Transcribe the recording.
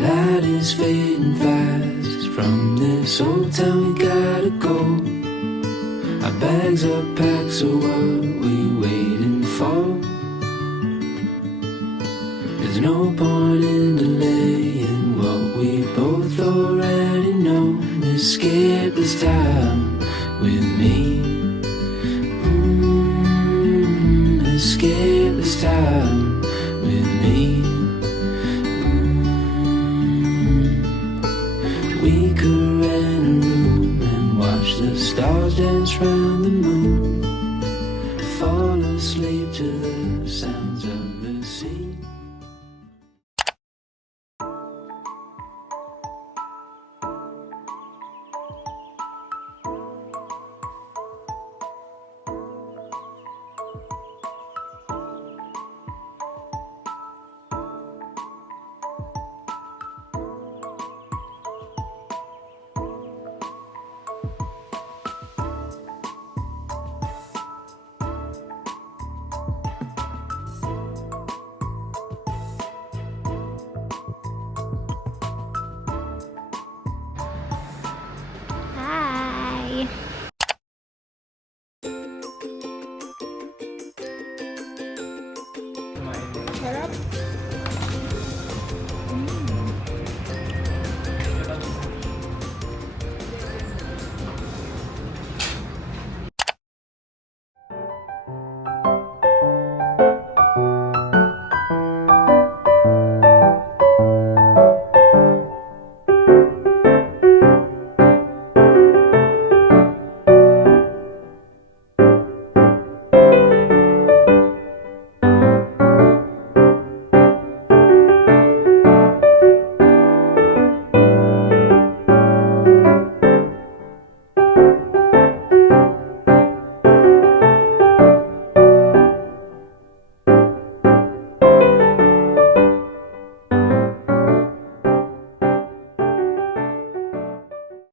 light is fading fast. From this old town we gotta go. Our bags are packed, so what we waiting for? There's no point in delaying what we both already know. Escape this time with me. Escape this time with me. We could rent a room and watch the stars down